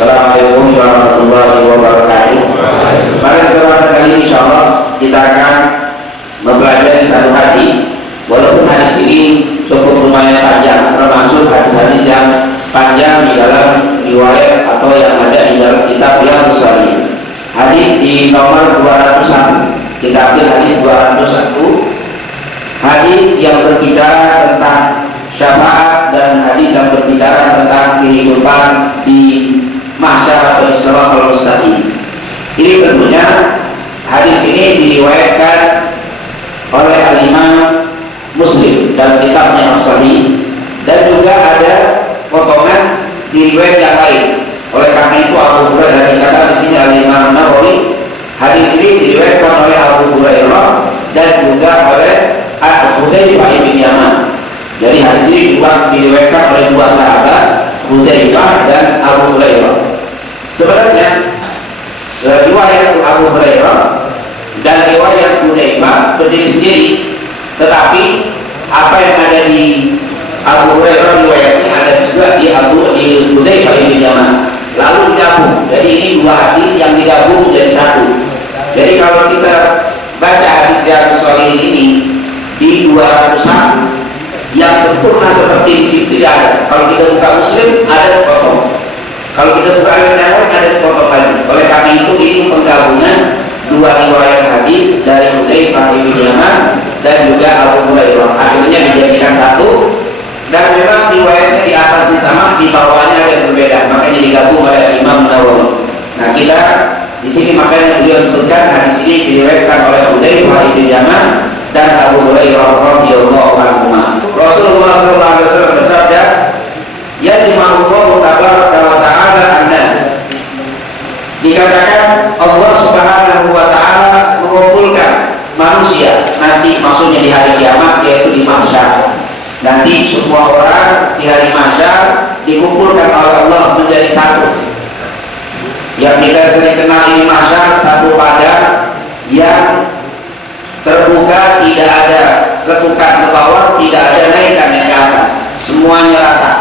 Assalamualaikum warahmatullahi wabarakatuh. Pada kesempatan kali ini insyaallah kita akan mempelajari satu hadis. Walaupun hadis ini cukup lumayan panjang, termasuk hadis-hadis yang panjang di dalam riwayat atau yang ada di dalam kitab Riyadhus Shalihin. Hadis di nomor 201. Kita ambil hadis 201. Hadis yang berbicara tentang syafaat dan hadis yang berbicara tentang kehidupan di mahsyar atau Siratal Mustaqim. Ini tentunya hadis ini diriwayatkan oleh Al-Imam Muslim dalam kitabnya As-Sahih, dan juga ada potongan di riwayat yang lain. Oleh karena itu Abu Hurairah dikatakan di sini Al-Imam Nawawi, hadis ini diriwayatkan oleh Abu Hurairah dan juga oleh Hudzaifah bin Yaman. Jadi hadis ini diriwayatkan oleh dua sahabat, Hudzaifah dan Abu Hurairah. Sebenarnya riwayat Abu Hurairah dan riwayat Hudzaifah berdiri sendiri, tetapi apa yang ada di Abu Hurairah riwayatnya ada juga di Hudzaifah bin Yaman, lalu digabung. Jadi ini dua hadis yang digabung menjadi satu. Jadi kalau kita baca hadis Riyadhus Shalihin ini di 201 yang sempurna seperti di situ tidak ada. Kalau kita buka Muslim ada sepotong. Kalau kita buka Al-Nawawi ada sepotong lagi. Oleh karena itu ini penggabungan dua riwayat hadis dari Hudzaifah bin Yaman dan juga Abu Hurairah. Akhirnya dijadikan satu, dan memang riwayatnya di atas sama, di bawahnya ada yang berbeda. Makanya digabung oleh Imam Nawawi. Nah kita di sini makanya beliau sebutkan hadis ini diriwayatkan oleh Hudzaifah bin Yaman dan Abu Hurairah radhiyallahu anhu. Rasulullah sallallahu alaihi wasallam bersabda, "Yajma'ullahu tabaraka wa ta'ala an-nas." Dikatakan Allah Subhanahu wa taala mengumpulkan manusia nanti, maksudnya di hari kiamat, yaitu di mahsyar. Nanti semua orang di hari mahsyar dikumpulkan oleh Allah menjadi satu. Yang kita sering kenal ini mahsyar, satu padang yang terbuka, tidak ada letukan ke bawah, tidak ada naikan ke atas, semuanya rata,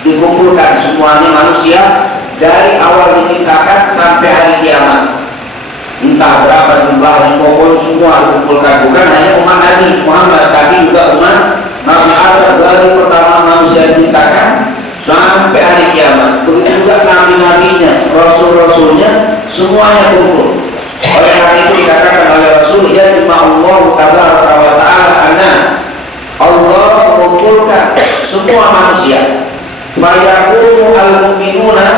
dikumpulkan semuanya manusia dari awal diciptakan sampai hari kiamat. Entah berapa jumlah pokok semua dikumpulkan, bukan hanya umat Nabi Muhammad, tapi juga umat Nabi Adam dari pertama manusia diciptakan sampai hari kiamat. Begitu juga nabi-nabinya, rasul-rasulnya, semuanya kumpul. Oleh karena itu dikatakan oleh Rasul, "Yajma'ullahu tabaraka wa ta'ala an-nas." Allah mengumpulkan semua manusia. Fayaqumu al-mu'minuna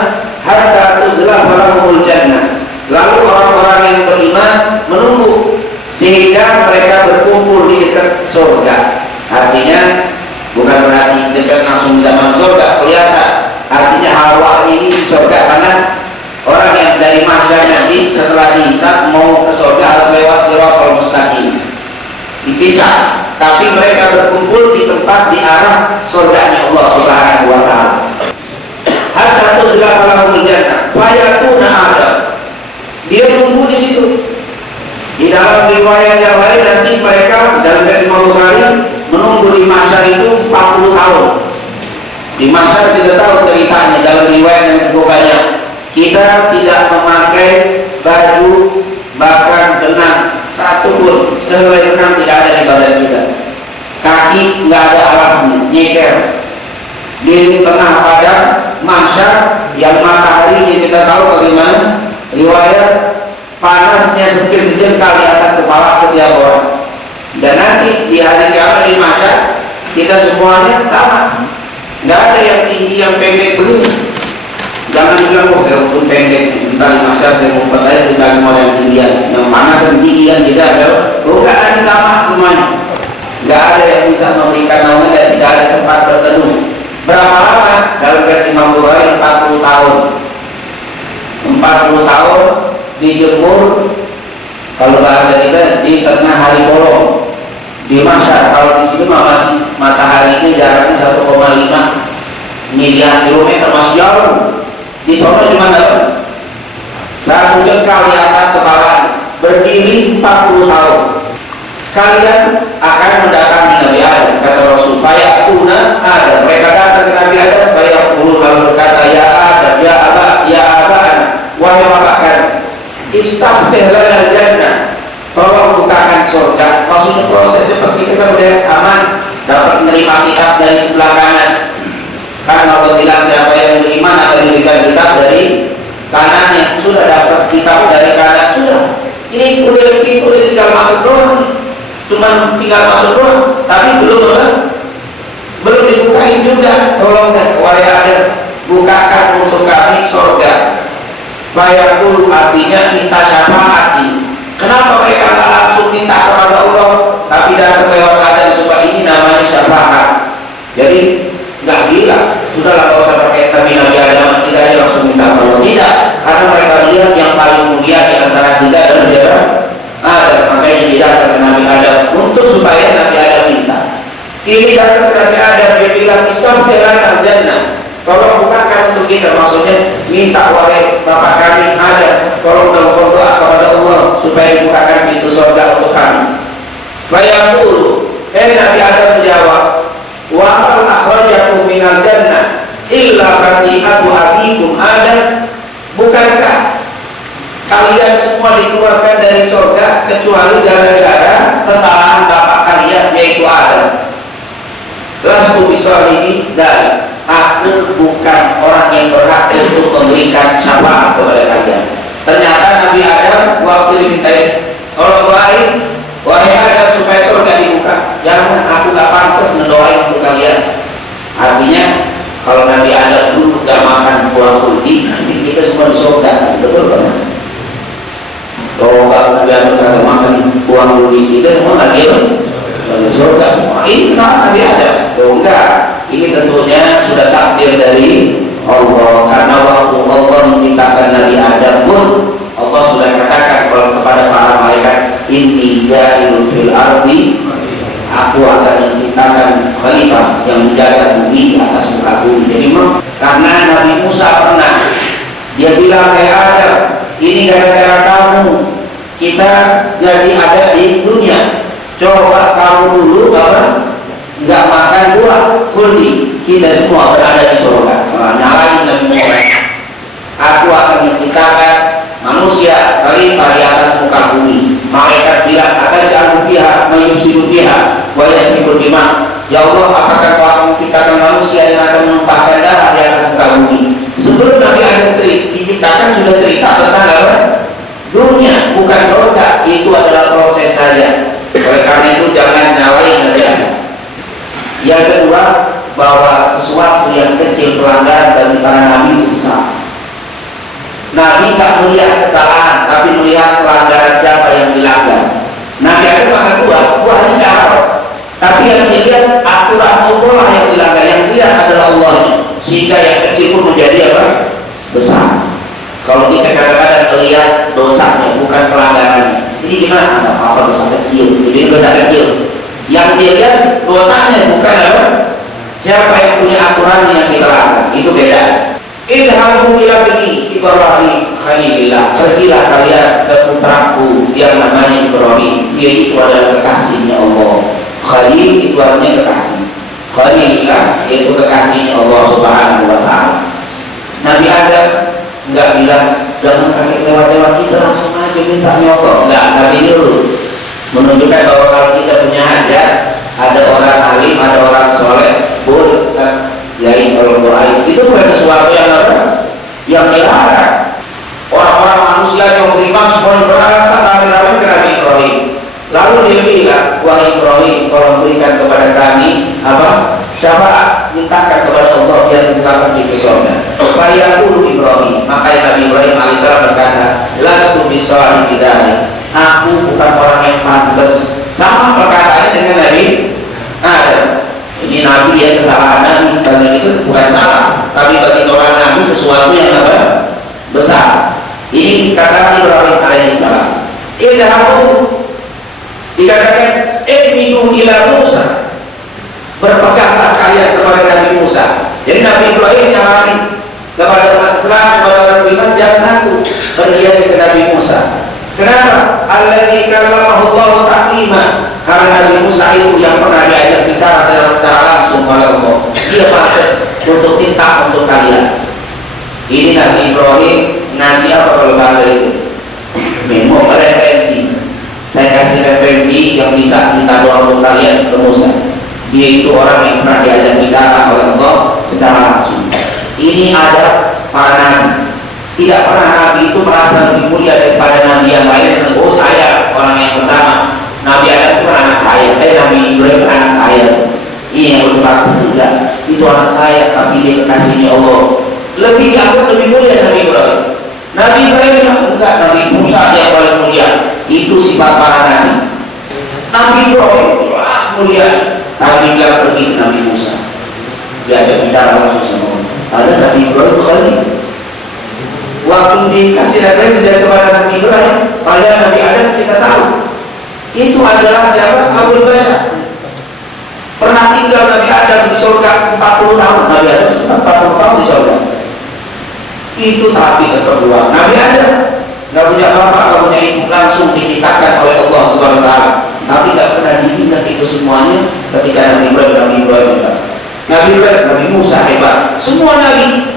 hatta tuzlafa lahumul jannah. Lalu orang-orang yang beriman menunggu sehingga mereka berkumpul di dekat surga. Artinya bukan berarti dekat langsung zaman surga kelihatan. Artinya awal ini di surga, karena orang yang dari mahsyar nanti setelah dihisab mau ke surga harus lewat Siratal Mustaqim, dipisah, tapi mereka berkumpul di tempat di arah surganya Allah Subhanahu wa taala. Hatta tuzlafa lahumul jannah fayatuna Adam. Dia tunggu di situ. Di dalam riwayat yang lain nanti mereka dalam Imam Bukhari menunggu di mahsyar itu 40 tahun. Di mahsyar kita tahu ceritanya dalam riwayat yang cukup banyak. Kita tidak memakai baju, bahkan benang satu pun, sehelai benang tidak ada di badan kita. Kaki nggak ada alasnya, nyeker. Di tengah padang mahsyar yang matahari ini kita tahu bagaimana riwayat panasnya sejengkal di atas kepala setiap orang. Dan nanti di hari kiamat di mahsyar kita semuanya sama, nggak ada yang tinggi yang pendek begini. Jangan bilang, "Oh saya untuk pendek, entah di mahsyar saya mau bertanya tentang mau yang tinggian, yang panas dan tinggian tidak ada." Bukan, ada sama semuanya. Nggak ada yang bisa memberikan naungan dan tidak ada tempat berteduh. Berapa lama? Dalam riwayat Imam Bukhari 40 tahun. 40 tahun dijemur, kalau bahasa kita di tengah hari bolong di mahsyar. Kalau di sini masih mataharinya jaraknya 1,5 miliar kilometer, masih jauh. Di sana cuma satu jengkal di atas kepala, berdiri 40 tahun. Kalian akan mendatangi Nabi Adam, kata Rasul. Fayaquna Adam, mereka datang ke Nabi Adam. Fayaqulu, lalu berkata, "Ya Adam, ya Aba, ya Aba." dapat menerima kitab dari sebelah kanan. Kan Allah bilang siapa yang beriman akan diberikan kitab dari kanannya. Sudah dapat kitab dari kanan, sudah. Ini udah pintu tinggal masuk doang nih. Cuma tinggal masuk doang, tapi belum dibukain juga. Tolong deh, wahai Adam, bukakan untuk kami surga. Fayaqul, artinya minta syafaat ini. Kenapa mereka tak langsung minta kepada Allah, tapi datang lewat Adam, sebab ini namanya syafaat. Jadi nggak bilang, sudahlah nggak usah pakai Nabi Adam, kita aja langsung minta kepada Allah. Tidak, karena mereka lihat yang paling mulia di antara kita adalah siapa? Adam. Makanya dia datang ke Nabi Adam untuk supaya Nabi Adam minta. Ini datang ke Nabi Adam, dia bilang istaghfir lana jannah. Tolong bukakan untuk kita, maksudnya minta wahai Bapak kami Adam, tolong berdoa kepada Allah supaya dibukakan pintu surga untuk kami. Fayaqulu, Nabi Adam menjawab, wa hal akhrajakum minal jannah illa khati'atu abikum Adam. Bukankah kalian semua dikeluarkan dari surga kecuali gara-gara kesalahan bapak kalian yaitu Adam? Lastu bisalihi, dan aku bukan orang yang berhak untuk memberikan syafaat kepada kalian. Ternyata Nabi Adam waktu dimintai tolong wahai Adam supaya surga dibuka, jangan, aku gak pantas mendoain untuk kalian. Artinya kalau Nabi Adam dulu gak makan buah khuldi, nanti kita semua di surga, betul kan? Kalau Nabi Adam gak makan buah khuldi, kita semua lagi di surga semua. Ini sama Nabi Adam. Enggak, ini tentunya sudah takdir dari Allah, karena waktu Allah menciptakan Nabi Adam pun Allah sudah katakan kepada para malaikat, inni ja'ilun fil ardi, aku akan menciptakan khalifah yang menjaga bumi di atas muka bumi. Jadi karena Nabi Musa pernah dia bilang kayak Adam, ini gara-gara kamu kita jadi ada di dunia. Coba kamu dulu nggak makan buah khuldi, kita semua berada di surga. Nyalain Nabi Musa. Aku akan menciptakan manusia khalifah di atas muka bumi. Malaikat bilang akan di'alufiha mayusidu fiha wa yasmikul dima. Ya Allah, apakah kau akan menciptakan manusia yang akan menumpahkan darah di atas muka bumi? Sebelum Nabi Adam diciptakan sudah cerita tentang apa? Dunia, bukan surga. Itu adalah proses saja. Oleh karena itu jangan nyalain Nabi Adam. Yang kedua, bahwa sesuatu yang kecil pelanggaran bagi para nabi itu besar. Nabi tak melihat kesalahan, tapi melihat pelanggaran siapa yang dilanggar. Nabi Adam makan buahnya nggak apa, tapi yang dilihat aturan Allah yang dilanggar, yang tidak adalah Allahnya, sehingga yang kecil pun menjadi apa? Besar. Kalau kita kadang-kadang melihat dosanya bukan pelanggarannya, ini gimana? Nggak apa-apa, dosa kecil, jadi dosa kecil. Yang dia lihat dosanya bukan apa? Siapa yang punya aturan yang kita langgar, itu beda. Idhamu ila bani Ibrahim khalilillah, pergilah kalian ke putraku yang namanya Ibrahim, dia itu adalah kekasihnya Allah. Khalil itu artinya kekasih, khalilillah yaitu kekasihnya Allah Subhanahu wa ta'ala. Nabi Adam nggak bilang jangan pakai lewat-lewat, kita langsung aja minta nyokok, nggak. Nabi dulu menunjukkan bahwa kalau kita punya hajat, ada orang alim, ada orang soleh, boleh yain kalau doa itu bukan sesuatu yang apa? Yang dilarang. Orang-orang manusia yang beriman semuanya berangkat ramai-ramai ke Nabi Ibrahim. Lalu dia bilang, wahai Ibrahim, tolong berikan kepada kami apa? Syafaat, mintakan kepada Allah biar dibukakan pintu surga. Fayaqulu Ibrahim, maka Nabi Ibrahim alaihissalam berkata, lastu bisawari bidari, aku bukan orang yang pantas. Sama perkataannya dengan Nabi Adam. Ini Nabi yang kesalahan Nabi, bagi itu bukan salah, tapi bagi seorang Nabi sesuatu yang apa? Besar. Ini kata Ibrahim alaihissalam. Idhamu, dikatakan minu ila Musa, berpeganglah kalian kepada Nabi Musa. Jadi Nabi Ibrahim nyaranin kepada umat Islam, kepada orang beriman, jangan aku pergi ke Nabi Musa. Kenapa? Alladzi kallamahu Allah taklima, karena Nabi Musa itu yang pernah diajak bicara secara langsung oleh Allah. Dia pantas untuk minta untuk kalian. Ini Nabi Ibrahim ngasih apa kalau bahasa itu? Memo, referensi. Saya kasih referensi yang bisa minta doa untuk kalian ke Musa. Dia itu orang yang pernah diajak bicara oleh Allah secara langsung. Ini ada para nabi. Tidak pernah nabi itu merasa lebih mulia daripada nabi yang lain. Oh, saya orang yang pertama. Nabi Adam itu anak saya. Nabi Ibrahim anak saya. Ini yang berdoa ke surga. Itu anak saya, tapi dia kekasihnya Allah. Lebih dianggap lebih mulia Nabi Ibrahim. Nabi Ibrahim yang enggak, Nabi Musa yang paling mulia. Itu sifat para nabi. Nabi Ibrahim jelas mulia. Nabi bilang pergi Nabi Musa, diajak bicara langsung sama Allah. Ada Nabi Ibrahim kali. Waktu dikasih referensi dari kepada Nabi Ibrahim, pada Nabi Adam kita tahu itu adalah siapa? Abul Bashar. Pernah tinggal Nabi Adam di surga 40 tahun. Nabi Adam sudah 40 tahun di surga. Itu tapi kedua Nabi Adam nggak punya bapak, nggak punya ibu, langsung diciptakan oleh Allah Subhanahu Wa Taala. Tapi nggak pernah diingat itu semuanya ketika Nabi Ibrahim hebat. Nabi Ibrahim, Nabi Musa hebat. Semua Nabi.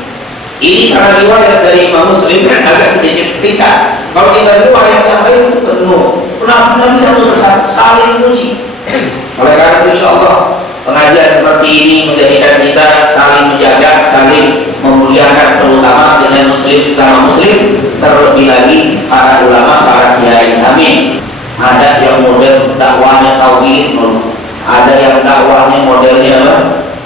Ini karena riwayat dari Imam Muslim agak sedikit ringkas. Kalau kita riwayat yang lain itu penuh. Nabi satu persatu saling muji. Oleh karena itu, insya Allah pengajian seperti ini menjadikan kita saling menjaga, saling memuliakan, terutama dengan Muslim sesama Muslim. Terlebih lagi para ulama, para kiai. Amin. Ada yang model dakwahnya tauhid, ada yang dakwahnya modelnya apa?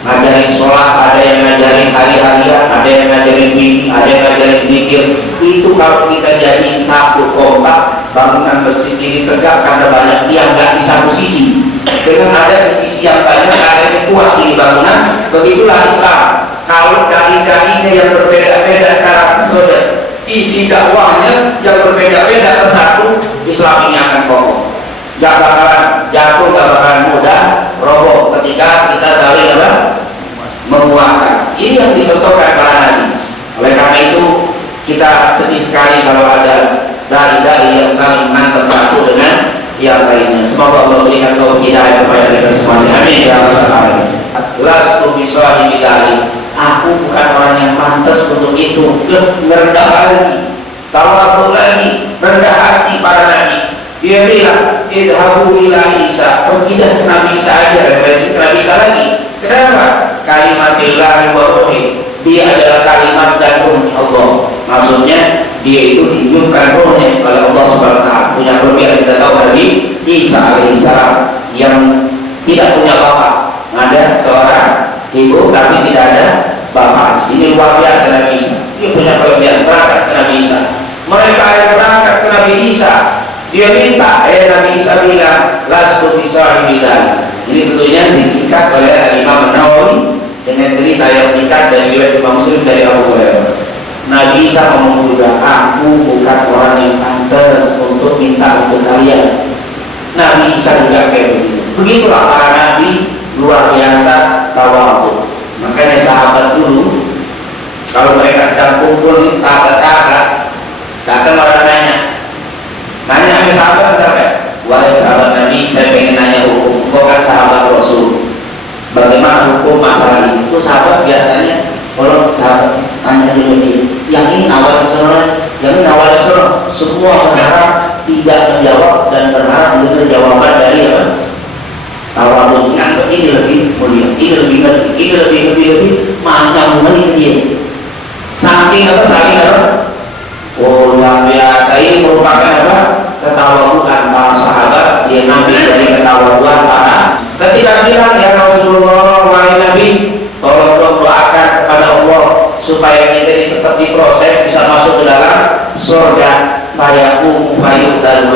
Ngajarin sholat, ada yang ngajarin hari-harian, ada yang ngajarin fikih, ada yang ngajarin zikir. Itu kalau kita jadi satu kompak, bangunan masjid ini tegak karena banyak yang nggak di satu sisi. Dengan ada di sisi yang banyak, ada yang kuat di bangunan. Begitulah Islam. Kalau dai-dainya yang berbeda-beda karakter, isi dakwahnya yang berbeda-beda bersatu, Islam ini akan kokoh. Gak bakalan jatuh, gak bakalan mudah roboh ketika kita saling menguatkan. Ini yang dicontohkan para nabi. Oleh karena itu kita sedih sekali kalau ada dai-dai yang saling menghantam satu dengan yang lainnya. Semoga Allah berikan hidayah kepada kita semuanya. Amin ya rabbal alamin. Lastu bisahibi dzalik. Aku bukan orang yang pantas untuk itu. Rendah lagi, tawadhu lagi, rendah hati para nabi. Dia bilang, idhabu ila Isa, pergilah ke Nabi Isa aja, referensi ke Nabi Isa lagi. Kenapa? Kalimatillahi wa ruhi. Dia adalah kalimat dan ruhnya Allah. Maksudnya dia itu ditiupkan ruhnya oleh Allah Subhanahu Wa Taala. Punya kelebihan kita tahu Nabi Isa alaihissalam yang tidak punya bapak. Ada seorang ibu tapi tidak ada bapak. Ini luar biasa Nabi Isa. Dia punya kelebihan, berangkat ke Nabi Isa. Mereka yang berangkat ke Nabi Isa, dia minta, Nabi Isa bilang, lastu bisahibi dzalik. Ini tentunya disingkat oleh Imam Nawawi dengan cerita yang singkat dari riwayat Imam Muslim dari Abu Hurairah. Nabi Isa ngomong juga, aku bukan orang yang pantas untuk minta untuk kalian. Nabi Isa juga kayak begitu. Begitulah para nabi luar biasa tawadhu. Makanya sahabat dulu kalau mereka sedang kumpul nih, sahabat-sahabat datang orang nanya sama sahabat misalnya, wahai sahabat Nabi, saya pengen nanya hukum. Kau kan sahabat Rasul, bagaimana hukum masalah ini? Itu sahabat biasanya kalau sahabat tanya dulu dia, yang ini awal Rasulullah, yang ini awal Rasulullah. Semua berharap tidak menjawab dan berharap mendengar jawaban dari apa? Tawadhu. Menganggap ini lebih mulia, ini lebih ngerti, ini lebih macam mulai dia. Saking apa? Saking apa? Oh, luar biasa. Ini merupakan apa? Ketawaduan para sahabat. Dia nabi dari ketawaduan para. Ketika bilang, ya Rasulullah, wahai Nabi, tolong dong doakan kepada Allah supaya kita ini cepat diproses bisa masuk ke dalam surga. Fayaqumu fayu'talu,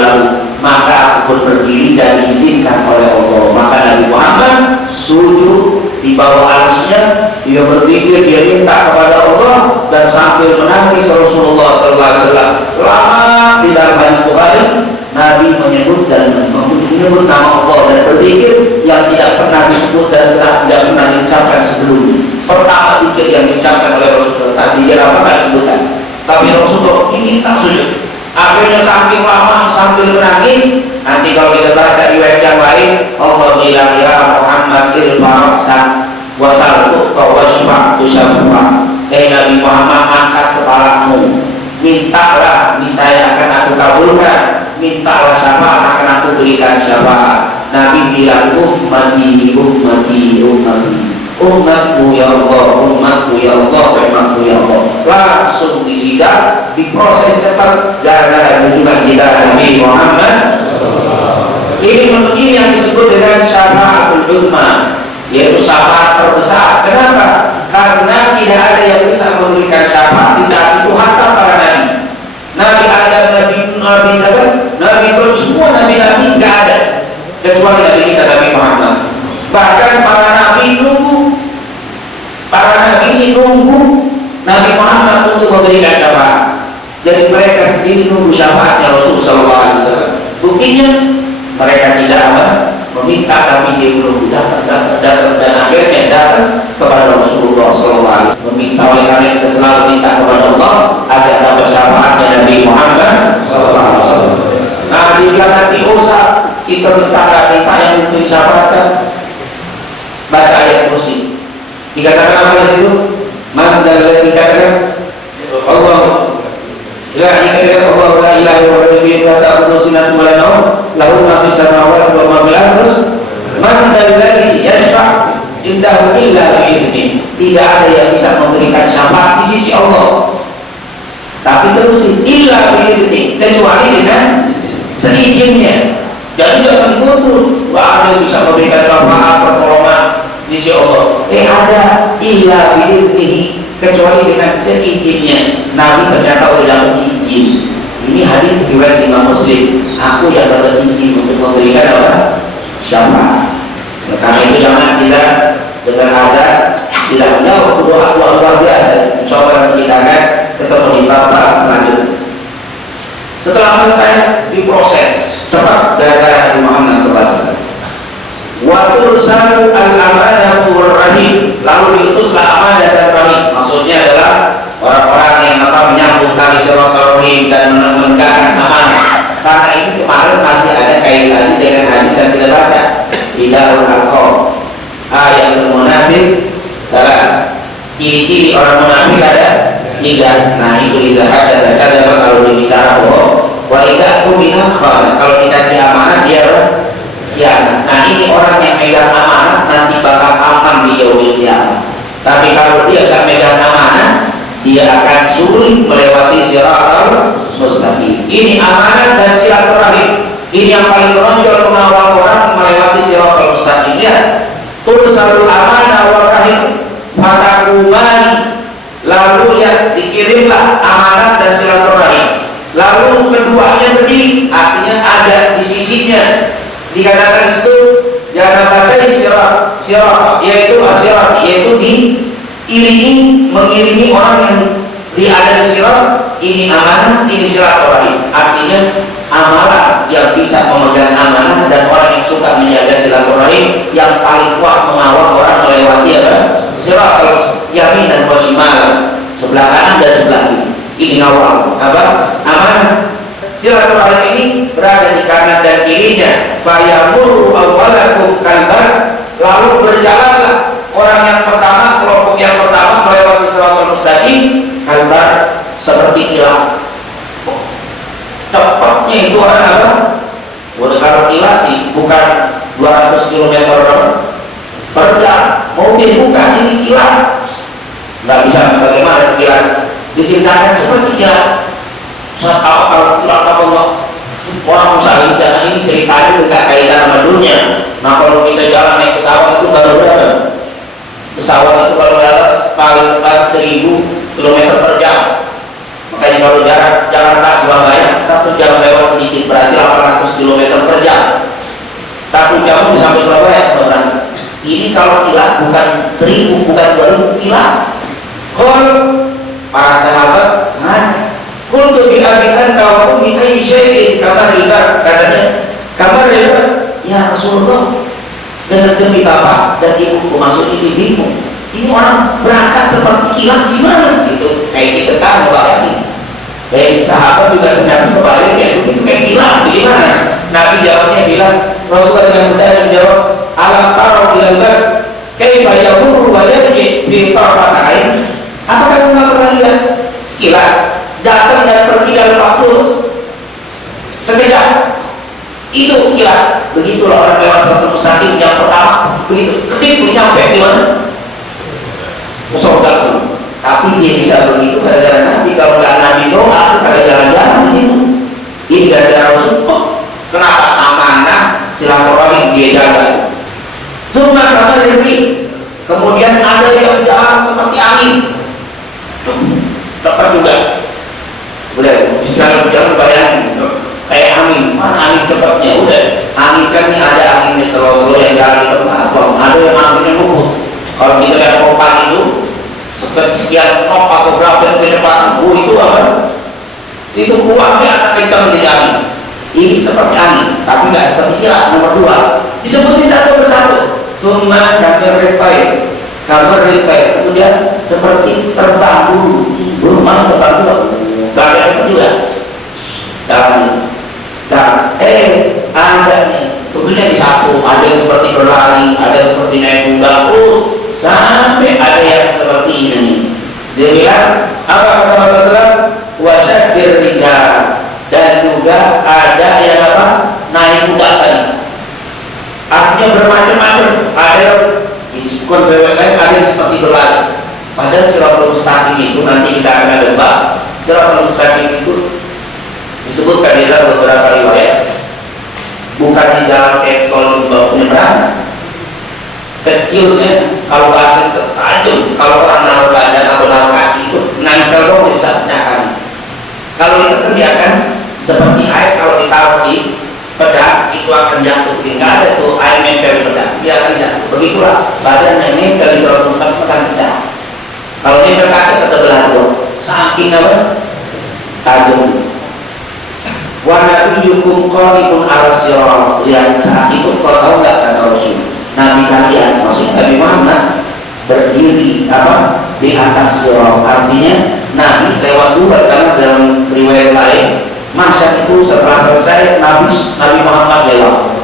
maka aku pun berdiri dan diizinkan oleh Allah. Maka Nabi Muhammad sujud di bawah arsy-Nya, dia berpikir, dia minta kepada Allah dan sambil menangis Rasulullah SAW. Lama di dalam hadis Bukhari, Nabi menyebut nama Allah dan berpikir yang tidak pernah disebut dan tidak pernah diucapkan sebelumnya. Pertama zikir yang diucapkan oleh Rasulullah, tadi zikir apa nggak disebutkan, tapi Rasulullah ini tak sujud. Akhirnya saking lama sambil menangis. Nanti kalau kita baca riwayat yang lain, Allah bilang, ya Muhammad irfa' ra'sak wasal washfa' tushaffa. Nabi Muhammad, angkat kepalamu, mintalah niscaya akan aku kabulkan, mintalah syafaat akan aku berikan syafaat. Nabi bilang, ummati ummati, umatku ya Allah, umatku ya Allah, umatku ya Allah. Langsung disidang, diproses cepat gara-gara junjungan kita Nabi Muhammad. Ini yang disebut dengan syafaatul uzma, yaitu syafaat terbesar. Kenapa? Karena tidak ada yang bisa memberikan syafaat di saat itu hatta para nabi. Nabi Adam, Nabi Ibrahim, semua nabi-nabi nggak ada kecuali Nabi kita Nabi Muhammad. Bahkan para nabi ini nunggu Nabi Muhammad untuk memberikan syafaat. Jadi mereka sendiri nunggu syafaatnya Rasul Sallallahu Alaihi Wasallam. Buktinya mereka tidak meminta, tapi dia menunggu datang dan akhirnya datang kepada Rasulullah Sallallahu Alaihi Wasallam. Meminta, oleh karena kita selalu minta kepada Allah agar dapat syafaatnya Nabi Muhammad Sallallahu Alaihi Wasallam. Nah, di hati usah kita minta yang untuk syafaatkan, baca ayat kursi. Dikatakan apa di situ? Man dalil dikatakan Allah. La ilaha illallah la ilaha illallah la ta'khudhuhu wa la nawm lahu ma fis samawati wa ma fil ardi man dalladhi yashfa' indahu illa bi'idznih. Tidak ada yang bisa memberikan syafaat di sisi Allah, tapi terus illa bi'idznih, kecuali dengan seizinnya. Jadi jangan putus, ada yang bisa memberikan syafaat pertolongan di sisi Allah. Ada illa bi'idznih, kecuali dengan seizinnya. Nabi ternyata udah dapat izin. Ini hadis riwayat Imam Muslim. Aku yang dapat izin untuk memberikan apa? Syafaat. Karena itu jangan kita dengan ada tidak menjawab doa luar biasa. Insya Allah kita akan ketemu di bab selanjutnya. Setelah selesai diproses cepat gara-gara Nabi Muhammad SAW. Wa tursalu al-amanatu war-rahim, lalu diutuslah amanah dan rahim. Maksudnya adalah orang-orang yang menyambung tali silaturahim dan menegakkan amanah. Karena ini kemarin masih ada kaitannya dengan hadis yang kita baca di Darul Arqam. Ayatul munafik adalah ciri-ciri orang munafik ada 3. Nah, itu tidak ada kalau dibicara bohong. Wa idza tumina khana, kalau dikasih amanah dia ya. Nah, ini orang yang megang amanah nanti bakal aman di yaumil qiyamah. Tapi kalau dia tak megang amanah, dia akan sulit melewati siratal mustaqim. Ini amanah dan silaturahim. Ini yang paling menonjol mengawal orang melewati siratal mustaqim. Ya, tursalul amanah wa rahim fatakumani, lalu ya dikirimlah amanah dan silaturahim. Lalu keduanya berdiri, artinya ada di sisinya. Dikatakan itu jangan pakai sirat, yaitu asirat, yaitu mengiringi orang yang ada di sirat. Ini amanah, ini silaturahim. Artinya amalan yang bisa memegang amanah dan orang yang suka menjaga silaturahim yang paling kuat mengawal orang melewati apa? Sirat, yamin dan wasimal, sebelah kanan dan sebelah kiri. Ini ngawal apa? Amanah. Silaturahim ini berada di kanan dan kirinya. Fayamuru awwalakum kalbar, lalu berjalanlah orang yang pertama, kelompok yang pertama melewati siratal mustaqim kalbar, seperti kilat. Cepatnya itu orang apa? Kalau kilat sih bukan 200 km per jam, mungkin bukan, ini kilat. Nggak bisa bagaimana kilat diceritakan seperti kilat. Saat kalau kilat Allah orang usaha jangan ini ceritanya tidak kaitan sama dunia. Nah, kalau kita jalan naik pesawat itu baru berapa? Pesawat itu kalau paling 1000 km per jam. Makanya kalau jarak Jakarta Surabaya 1 jam lewat sedikit berarti 800 km per jam. 1 jam bisa sampai Surabaya berarti. Ini kalau kilat bukan 1000, bukan 2000 kilat. Kalau para sahabat qultu bi abi anta wa ummi ayyi syai'in kama riba, katanya kama riba ya Rasulullah, dengan demi bapak dan ibuku, maksud ini bingung, ini orang berangkat seperti kilat gimana gitu, kayak kita sekarang bayangin. Baik sahabat juga ternyata kebayang ya begitu kayak kilat gimana. Nabi jawabnya bilang, Rasulullah dengan mudah menjawab, alam taro ilal bar kaifa yamurru wa yarji fi tarfatain. Apakah kamu nggak pernah lihat kilat datang dan pergi dalam waktu sekejap? Itu kilat. Begitulah orang lewat siratal mustaqim yang pertama, begitu ketik nyampe di mana? surga. Tapi dia bisa begitu gara-gara Nabi. Kalau nggak Nabi doa, itu kada jalan-jalan di situ. Ini gara-gara Rasulullah. Kenapa amanah silaturahim dia jaga? Semua kabar dari kemudian ada yang jalan seperti angin. Dapat juga. Udah, jangan bayangin kayak angin. Mana angin cepatnya? Udah, angin kan ini ada anginnya selo-selo yang jalan di tempat. Ada yang anginnya luput. Kalau kita lihat kompak itu sekian knot atau berapa kecepatan, itu apa? Itu kuat biasa kencang di angin. Ini seperti angin, tapi nggak seperti kilat. Nomor 2 disebutin satu persatu. Summa kamar repair, kemudian seperti terbang burung mana terbang bagian juga. Dan ada nih, tentunya disapu. Ada yang seperti berlari, ada yang seperti naik kuda, sampai ada yang seperti ini. Dia bilang apa kata Rasulullah? Wasyadir rijal, dan juga ada yang apa? Naik kuda tadi. Artinya bermacam-macam. Ada disebutkan lain, ada yang seperti berlari. Padahal Siratul Mustaqim itu nanti kita akan ada bab. Siratul Mustaqim itu disebutkan di dalam beberapa riwayat bukan di jalan kayak tol penyeberangan. Kecilnya kalau bahasa tajam, kalau orang naruh badan atau naruh kaki itu nempel dong bisa pecahkan. Kalau itu kan dia akan seperti air kalau ditaruh di pedang itu akan jatuh. Tidak ada tuh air nempel di pedang, dia akan jatuh. Begitulah badan ini dari Siratul Mustaqim akan pecah. Kalau nempel kaki tetap belah dua, saking apa? Tajam. Wa nabiyyukum qalibun al-sirat. Lihat saat itu kau tahu nggak kata Rasul? Nabi kalian, maksudnya Nabi Muhammad berdiri apa di atas sirat. Artinya Nabi lewat dua, karena dalam riwayat lain masa itu setelah selesai Nabi Muhammad lewat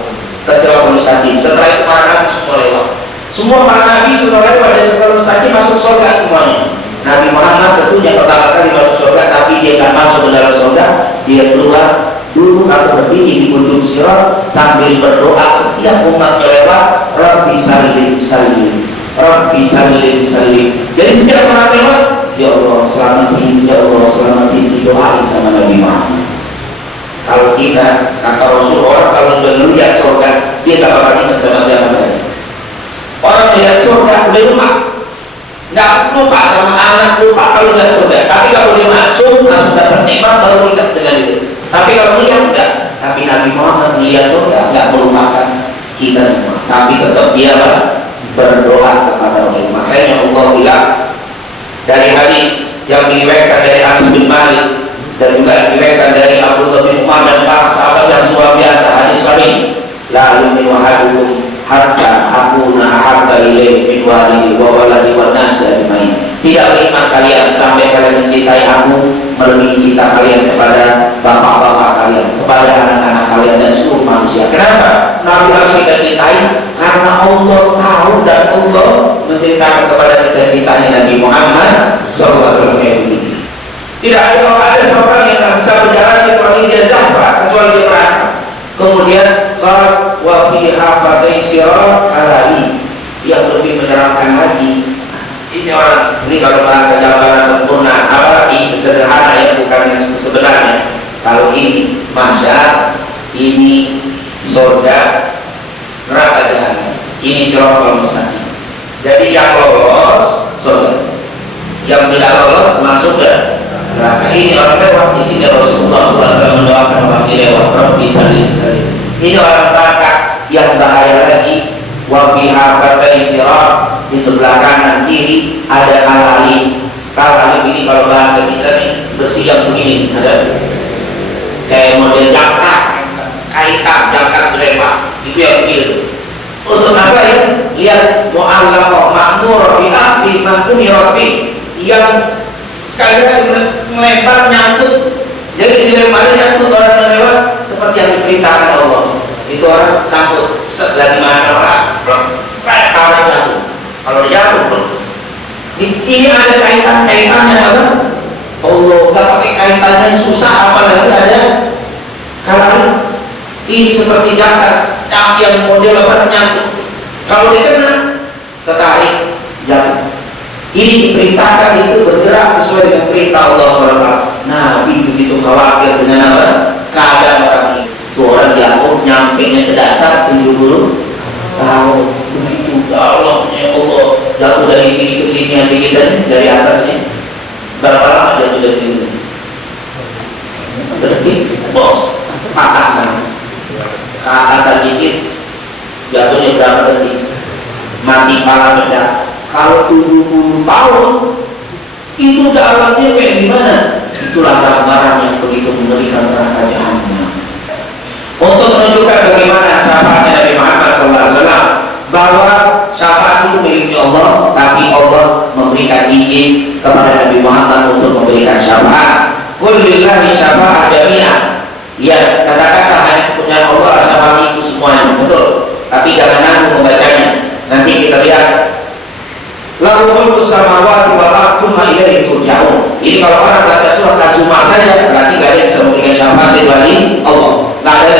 ke Siratul Mustaqim. Setelah itu para nabi semua lewat. Semua para nabi sudah lewat dari Siratul Mustaqim masuk surga semuanya. Nabi Muhammad tentunya pertama kali masuk surga, tapi dia tak masuk ke dalam surga. Dia keluar dulu atau berdiri di ujung sirat sambil berdoa setiap umatnya lewat, Rabbi salim salim, Rabbi salim salim. Jadi setiap orang lewat, ya Allah selamati, ya Allah selamati, didoain sama Nabi Muhammad. Kalau kita kata Rasul, orang kalau sudah melihat surga, dia tak bakal ingat sama siapa saja. Orang melihat surga udah lupa, nggak lupa sama anak, lupa kalau lihat surga. Tapi kalau dia masuk dapat nikmat baru ingat dengan itu. Tapi kalau melihat enggak. Tapi Nabi Muhammad melihat surga, enggak melupakan kita semua. Tapi tetap dia berdoa kepada Rasul. Makanya Allah bilang dari hadis yang diriwayatkan dari Anas bin Malik dan juga diriwayatkan dari Abdullah bin Umar dan para sahabat yang luar biasa, hadis sahih, la yu'minu ahadukum hatta akuna ahabba ilaihi min walidi wa waladi wan nasi ajmain. Tidak beriman kalian sampai kalian mencintai aku melebihi cinta kalian kepada bapak-bapak kalian, kepada anak-anak kalian dan seluruh manusia. Kenapa? Nabi harus kita cintai karena Allah tahu dan Allah menceritakan kepada kita cintanya Nabi Muhammad SAW kayak begini. Tidak ada seorang yang tak bisa berjalan kecuali dia zahfa, kecuali dia merangkak. Kemudian qad wa fi hafatai sirat kalali, yang lebih menyeramkan lagi. Ini orang, ini kalau bahasa jawaban sempurna, apalagi sederhana ya, bukan sebenarnya. Kalau ini masyarakat, ini surga, neraka jahanam. Ini Siratul Mustaqim. Jadi yang lolos surga, yang tidak lolos masuk ke neraka. Ini orang lewat di sini Rasulullah SAW mendoakan orang ini lewat, Rabbi salim salim. Ini orang neraka yang bahaya lagi. Wa fi hafatai sirat, di sebelah kanan kiri ada kalalin. Kalalin ini kalau bahasa kita nih besi yang begini, ada kayak model jangkar, kaitan jangkar berapa, itu yang begini. Untuk apa ya? Lihat mu'allaqah ma'mur bi ahdi ma'mumi rabbi, yang sekali-kali melempar nyangkut. Jadi dilempar nyangkut orang yang lewat seperti yang diperintahkan Allah. Itu orang sangkut lagi mana orang kalau jatuh, kalau jatuh ini ada kaitannya apa? Allah tak pakai kaitannya susah, apalagi ada kalau ini seperti jangkas yang model apa nyangkut, kalau dikena tertarik jatuh. Ini diperintahkan itu bergerak sesuai dengan perintah Allah SWT. Nabi begitu khawatir dengan apa? Keadaan orang ini. Itu orang jatuh nyampe ke dasar 70 tahun. Begitu dalamnya Allah, jatuh dari sini ke sini yang dikit dari atasnya. Berapa lama jatuh dari sini ke sini? Berarti bos atasan ke atasan dikit jatuhnya berapa detik? Mati pala pecah. Kalau 70 tahun itu dalamnya kayak gimana? Itulah gambaran yang begitu mengerikan neraka jahanam. Untuk menunjukkan bagaimana syafaatnya Nabi Muhammad SAW, bahwa syafaat itu miliknya Allah, tapi Allah memberikan izin kepada Nabi Muhammad untuk memberikan syafaat. Qul lillahi syafa'at jami'an. Ya, katakanlah hanya punya Allah syafaat itu semuanya, betul. Tapi jangan aku membacanya. Nanti kita lihat. Lahu mulku samawati wal ardi tsumma ilaihi turja'un. Ini kalau orang baca surat Az-Zumar saja berarti gak ada yang bisa memberikan syafaat kecuali Allah. Gak ada.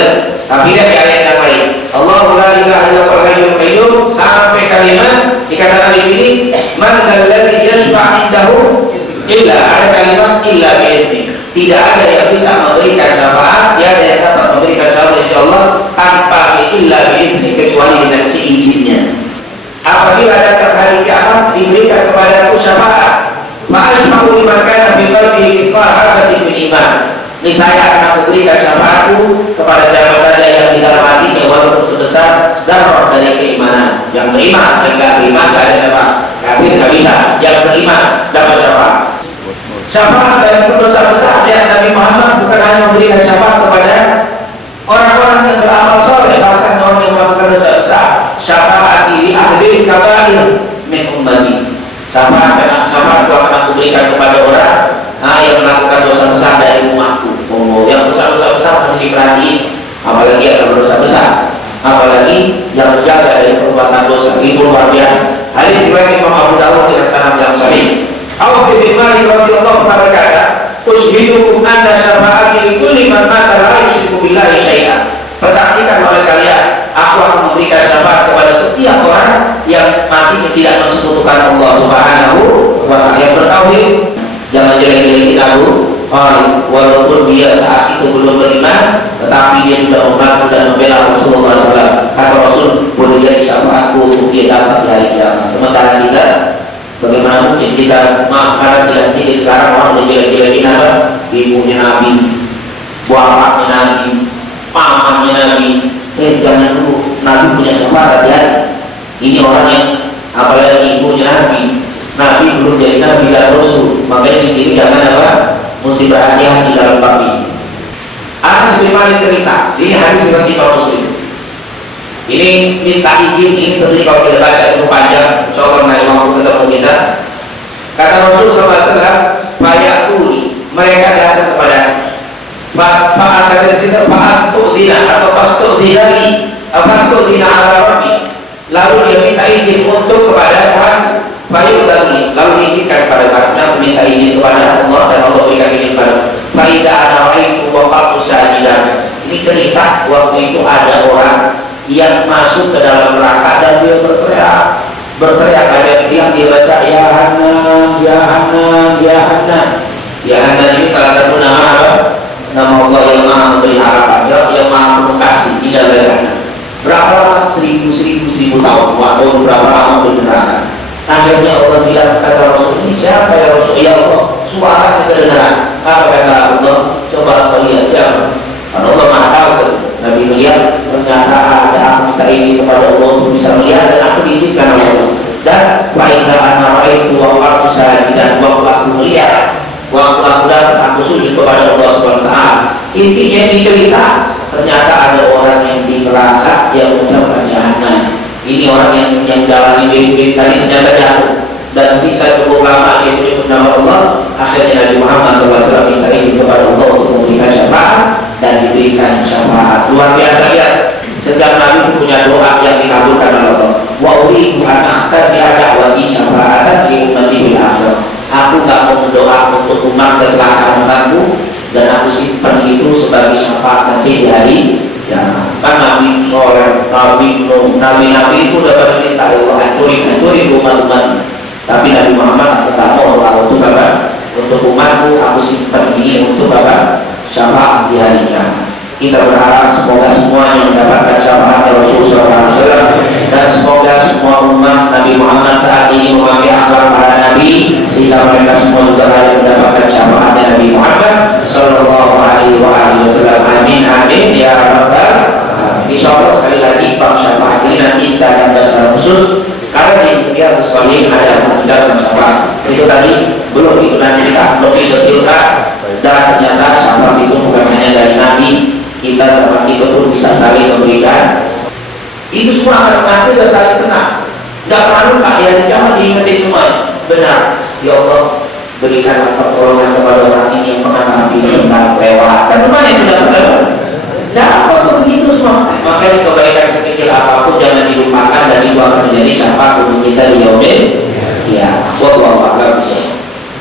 Tapi lihat di ayat yang lain. Allahu la ilaha illallahul hayyul qayyum sampai kalimat dikatakan di sini man dzalladzi yashfa'u indahu illa, ada kalimat illa bi'idznih. Tidak ada yang bisa memberikan syafaat, tidak ada yang dapat memberikan syafaat insyaallah tanpa si illa bi'idznih, kecuali dengan si izinnya. Apabila datang hari kiamat diberikan kepada aku syafaat, fa'ashfa'u liman kana bi qalbihi mithqal habatin min iman. Ini saya akan aku berikan syafaatku kepada siapa saja yang di dalam hatinya walaupun sebesar darah dari keimanan. Yang beriman dan tidak beriman tidak ada syafaat. Kafir tidak bisa. Yang beriman dapat syafaat. Syafaat dari berdosa besar yang Nabi Muhammad bukan hanya memberikan syafaat kepada orang-orang yang beramal soleh, bahkan orang yang melakukan dosa besar. Syafaat li ahli kabair min ummati. Syafaat aku akan aku berikan kepada orang yang melakukan dosa besar dari umatku. Yang dosa besar masih diperhatiin, apalagi yang berdosa besar, apalagi yang menjaga dari perbuatan dosa. Itu luar biasa. Hadis riwayat Imam Abu Dawud dengan sanad yang sahih. Auf bin Malik radhiyallahu anhu berkata, "Ushidukum anna syafaati li kulli man mata la yusyriku billahi syai'an." Persaksikan oleh kalian, aku akan memberikan syafaat kepada setiap orang yang matinya tidak mensekutukan Allah Subhanahu wa ta'ala, yang bertauhid. Jangan jelek-jelekin aku, walaupun dia saat itu belum beriman, tetapi dia sudah membantu dan membela Rasulullah SAW. Kata Rasul, boleh jadi syafaatku untuk dia dapat di hari kiamat. Sementara kita, bagaimana mungkin kita karena tidak sedikit sekarang orang udah jelek-jelekin apa? Ibunya Nabi, bapaknya Nabi, pamannya Nabi. Jangan dulu, Nabi punya syafaat hati-hati. Ini orang yang apalagi ibunya Nabi. Nabi belum jadi Nabi dan Rasul, makanya di sini jangan apa? Mesti berhati-hati dalam bab ini. Anas bin Malik cerita, ini hadis riwayat Imam Muslim. Ini minta izin, ini tentunya kalau kita baca itu panjang, contoh nanti mampu ketemu kita. Kata Rasul SAW, fayatuni, mereka datang kepada fa'astu'dina atau fastu'dina ala rabbi. Lalu dia minta izin untuk kepada Tuhan. Fayudani, lalu diizinkan kepada Tuhan, minta izin kepada Allah dan Allah berikan izin kepada. Faida ana wa'aitu waqatu sajidan. Ini cerita waktu itu ada orang yang masuk ke dalam neraka dan dia berteriak ada yang dia baca ya Hanan, ya Hanan, ya Hanan. Ya Hanan ini salah satu nama apa? Nama Allah yang maha memberi harapan, yang maha memkasih. Ini adalah ya Hanan. Berapa lama? 1000 tahun. Waktu berapa lama untuk neraka? Akhirnya Allah bilang, kata Rasul, ini siapa ya Rasul? Ya Allah, suara kedengaran. Apa kata Allah? Coba kau lihat siapa? Karena Allah maha tahu. Nabi melihat, ternyata ada aku minta izin kepada Allah untuk bisa melihat dan aku diizinkan oleh Allah. Dan fa'idha anara itu waktu saya dan waktu aku melihat, waktu aku dapat aku sujud kepada Allah SWT. Intinya ini cerita, ternyata ada orang yang di neraka yang mengucapkan jahanam. Ini orang yang jalani baik-baik tadi ternyata jatuh dan siksa cukup lama dia menyebut nama Allah. Akhirnya Nabi Muhammad SAW minta izin kepada Allah untuk memberikan syafaat dan diberikan syafaat. Luar biasa ya. Setiap Nabi itu punya doa yang dikabulkan oleh Allah. Wa uridu an akhtabi'a da'wati syafa'atan li ummati bil akhir. Aku enggak mau berdoa untuk umat setelah kehadiranku dan aku simpan itu sebagai syafaat nanti di hari kiamat. Kan Nabi Soleh, Nabi Nuh, Nabi itu dapat diminta Allah hancurin umat-umat. Tapi Nabi Muhammad berkata, Allah untuk apa? Untuk umatku aku simpan ini untuk apa? Syafaat di hari kiamat. Kita berharap semoga semua yang mendapatkan syafaat Rasulullah SAW, dan semoga semua umat Nabi Muhammad saat ini memakai akhlak para Nabi, sehingga mereka semua juga layak mendapatkan syafaat Nabi Muhammad Sallallahu Alaihi Wasallam. Amin amin ya rabbal alamin. Insyaallah sekali lagi bab syafaat ini nanti kita akan bahas secara khusus, karena di dunia sekali ada mengajarkan syafaat. Itu tadi belum itu, nanti kita lebih detailkan, dan ternyata syafaat itu bukan hanya dari Nabi, kita sama kita pun bisa saling memberikan. Itu semua akan mengaku dan saling kenal. Gak perlu Pak ya jangan diingetin semua. Benar, ya Allah berikanlah pertolongan kepada orang ini yang pernah Nabi tentang lewat. Kan rumah yang tidak lewat. Dapat begitu semua. Makanya kebaikan sekecil apapun jangan dilupakan, dan itu akan menjadi syafaat untuk kita di yaumil kiamat. Wallahu a'lam bishawab.